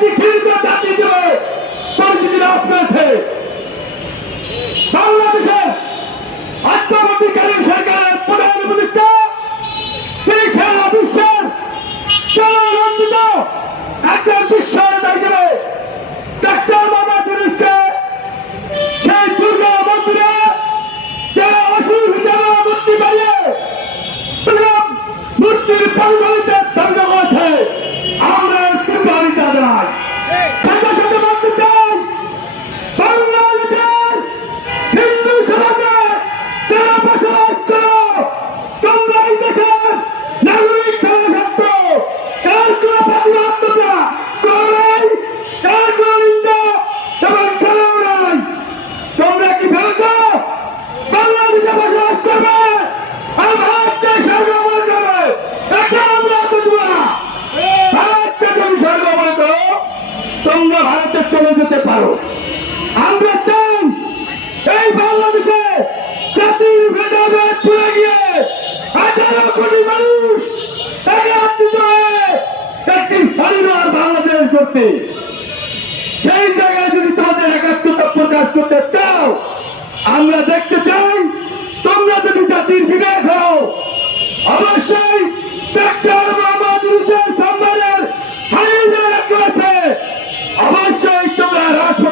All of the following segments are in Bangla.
একটি ঘৃণিত জাতি হিসেবে পরিচিতি লাভ করেছে। বাংলাদেশের অন্তর্বর্তীকালীন সরকারের প্রধান উপদেষ্টা তিনি সারা বিশ্বের জননন্দিত একজন বিশ্ব হিসেবে ডাক্তার বাবা জিনিসকে সেই দুর্গা মন্দিরে যারা অসুর হিসাবে মূর্তি পাইয়ে মূর্তির পরিচালিত তোমরা চলে যেতে পারো। আমরা চাই এই বাংলাদেশে জাতির ভেদাভেদ ভুলে গিয়ে আঠারো কোটি মানুষ একটি পরিবার বাংলাদেশ করতে সেই জায়গায় যদি তোমাদের একাত্মতা প্রকাশ করতে চাও, আমরা দেখতে চাই তোমরা যদি জাতির বিবেক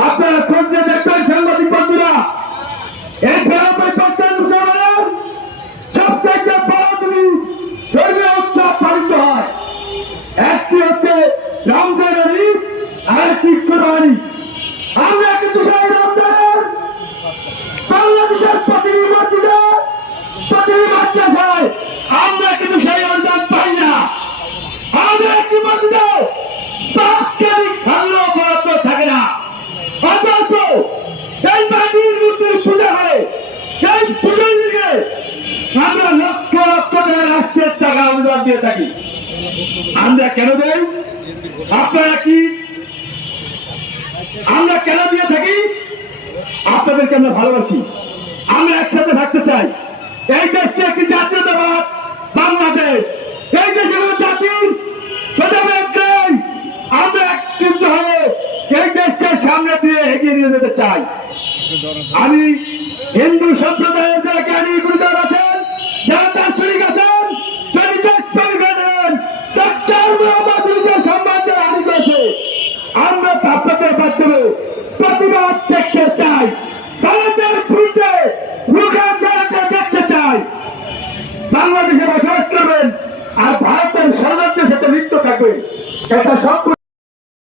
আপনারা খোঁজে দেখবেন সাংবাদিক দিয়ে থাকি। আমরা কেন দেই? আপনারা কি? আমরা কেন দিয়ে থাকি? আপনাদেরকে আমরা ভালোবাসি। আমরা একসাথে থাকতে চাই। এই দেশটি একটি জাতীয়তাবাদ, বাংলাদেশ। এই দেশে কোনো জাতির আমরা একত্রিত হয়ে এই দেশকে সামনে দিয়ে এগিয়ে নিয়ে যেতে চাই। আমি হিন্দু সম্প্রদায়ের যারা জ্ঞানী গুরুদার আছেন, যারা দার্শনিক বাংলাদেশে বসবাস করবেন আর ভারতের ষড়যন্ত্রের সাথে লিপ্ত থাকবেন এটা সব